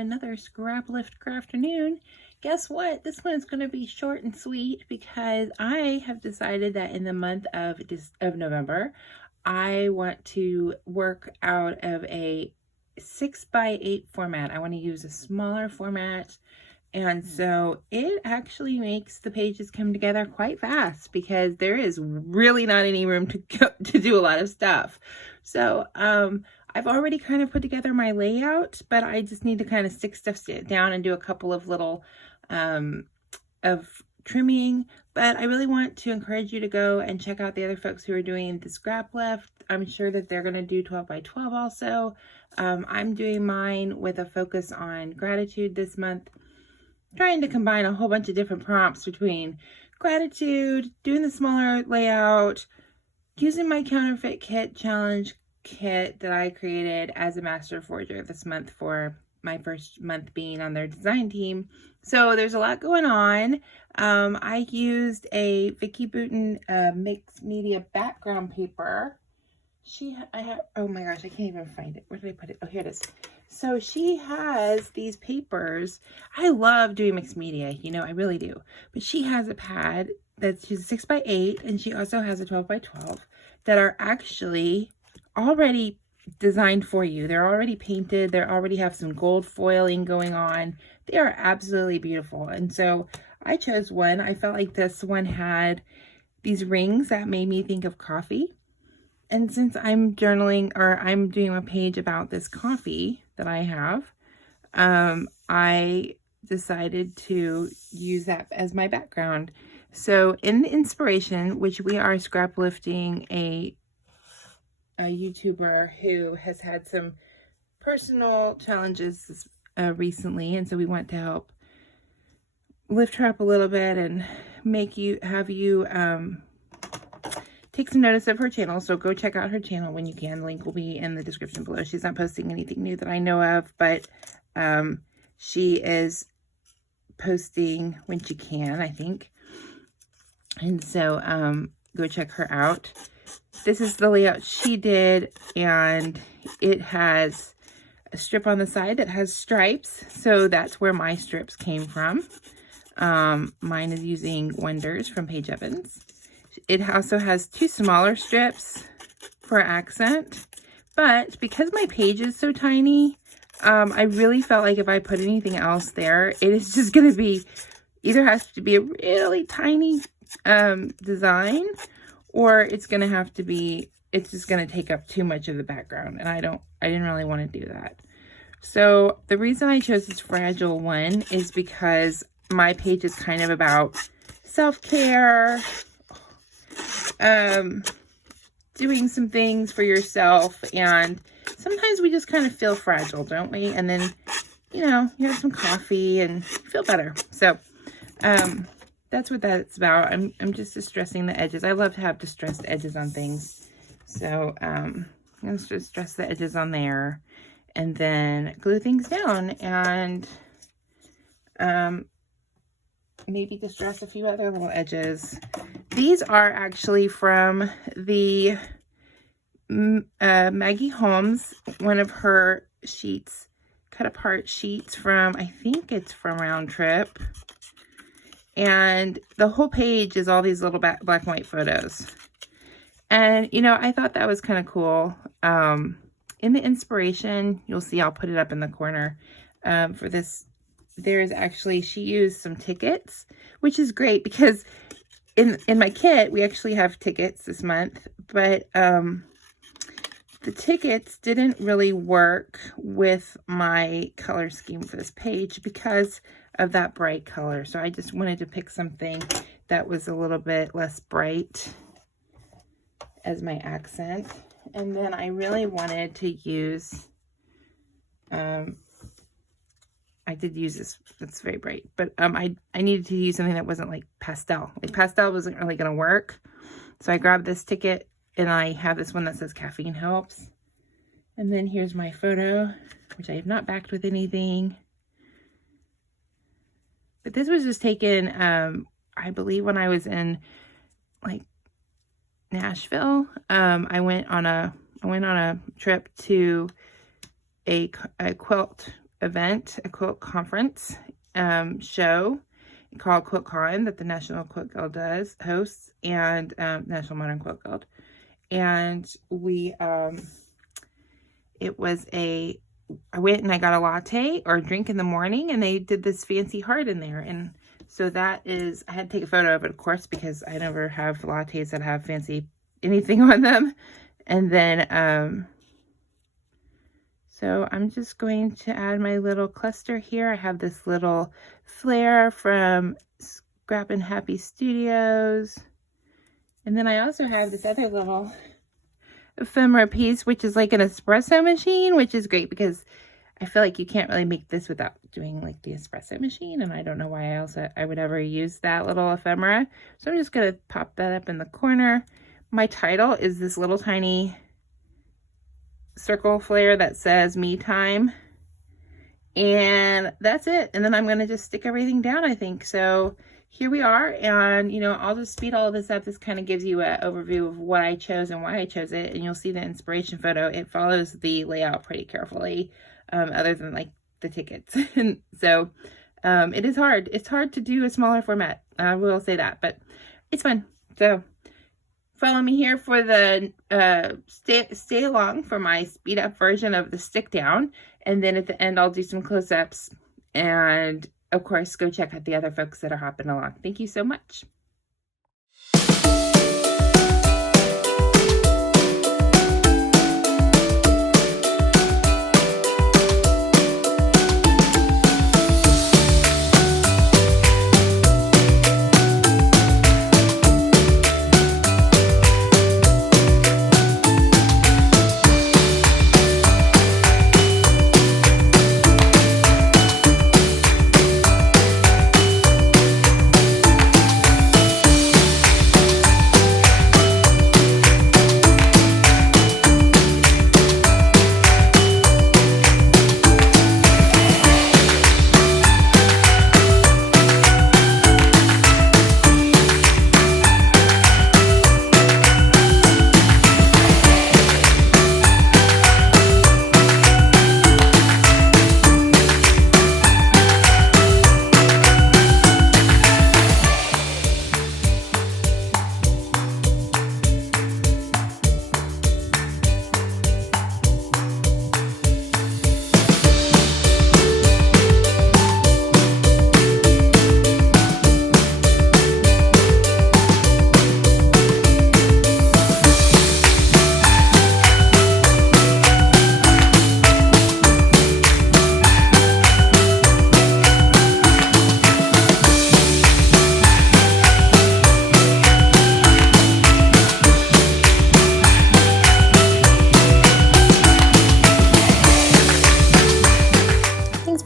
another Scrap-lift Crafternoon. Guess what? This one is going to be short and sweet because I have decided that in the month of November, I want to work out of a 6x8 format. I want to use a smaller format, and so it actually makes the pages come together quite fast because there is really not any room to do a lot of stuff. So I've already kind of put together my layout, but I just need to kind of stick stuff down and do a couple of little of trimming. But I really want to encourage you to go and check out the other folks who are doing the scrap lift. I'm sure that they're going to do 12x12 also. I'm doing mine with a focus on gratitude this month, trying to combine a whole bunch of different prompts between gratitude, doing the smaller layout, using my counterfeit kit challenge kit that I created as a master forger this month for my first month being on their design team. So there's a lot going on. I used a Vicky Bouton mixed media background paper. Oh my gosh, I can't even find it. Where did I put it? Oh, here it is. So she has these papers. I love doing mixed media, you know, I really do. But she has a pad she's a 6x8, and she also has a 12x12 that are actually already designed for you. They're already painted. They already have some gold foiling going on. They are absolutely beautiful. And so I chose one. I felt like this one had these rings that made me think of coffee. And since I'm journaling, or I'm doing a page about this coffee that I have, I decided to use that as my background. So in the inspiration, which we are scrap lifting a YouTuber who has had some personal challenges recently, and so we want to help lift her up a little bit and have you take some notice of her channel. So go check out her channel when you can. Link will be in the description below. She's not posting anything new that I know of, but she is posting when she can, I think. And so go check her out. This is the layout she did, and it has a strip on the side that has stripes. So that's where my strips came from. Mine is using Wonders from Paige Evans. It also has two smaller strips for accent, but because my page is so tiny, I really felt like if I put anything else there, it is just going to be, either has to be a really tiny design, or it's going to have to be, it's just going to take up too much of the background, and I didn't really want to do that. So the reason I chose this fragile one is because my page is kind of about self-care, doing some things for yourself, and sometimes we just kind of feel fragile, don't we? And then, you know, you have some coffee and feel better. So that's what that's about. I'm just distressing the edges. I love to have distressed edges on things. So I'm going to distress the edges on there and then glue things down, and maybe distress a few other little edges. These are actually from the Maggie Holmes, one of her sheets, cut apart sheets from, I think it's from Round Trip. And the whole page is all these little black and white photos. And, you know, I thought that was kind of cool. In the inspiration, you'll see, I'll put it up in the corner for this. There's actually, she used some tickets, which is great because in my kit, we actually have tickets this month, but the tickets didn't really work with my color scheme for this page because of that bright color. So I just wanted to pick something that was a little bit less bright as my accent. And then I really wanted to use, I did use this, it's very bright, but I needed to use something that wasn't like pastel. Like pastel wasn't really going to work. So I grabbed this ticket, and I have this one that says caffeine helps. And then here's my photo, which I have not backed with anything. But this was just taken, I believe when I was in like Nashville. I went on a trip to a quilt event, a quilt conference show called QuiltCon that the National Quilt Guild hosts, and National Modern Quilt Guild. And we, it was I went and I got a latte or a drink in the morning, and they did this fancy Harden there. And so that is, I had to take a photo of it, of course, because I never have lattes that have fancy anything on them. And then, so I'm just going to add my little cluster here. I have this little flare from Scrap and Happy Studios. And then I also have this other little ephemera piece, which is like an espresso machine, which is great because I feel like you can't really make this without doing like the espresso machine. And I don't know why else I would ever use that little ephemera. So I'm just going to pop that up in the corner. My title is this little tiny circle flare that says me time, and that's it. And then I'm going to just stick everything down, I think. So here we are, and you know, I'll just speed all of this up. This kind of gives you an overview of what I chose and why I chose it, and you'll see the inspiration photo. It follows the layout pretty carefully, other than like the tickets. And so it is hard. It's hard to do a smaller format, I will say that, but it's fun. So follow me here for the stay along for my speed up version of the stick down, and then at the end I'll do some close-ups, and of course go check out the other folks that are hopping along. Thank you so much.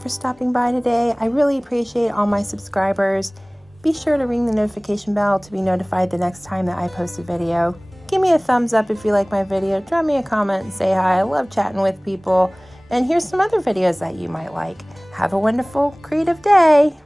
Stopping by today. I really appreciate all my subscribers. Be sure to ring the notification bell to be notified the next time that I post a video. Give me a thumbs up if you like my video. Drop me a comment and say hi. I love chatting with people. And here's some other videos that you might like. Have a wonderful creative day.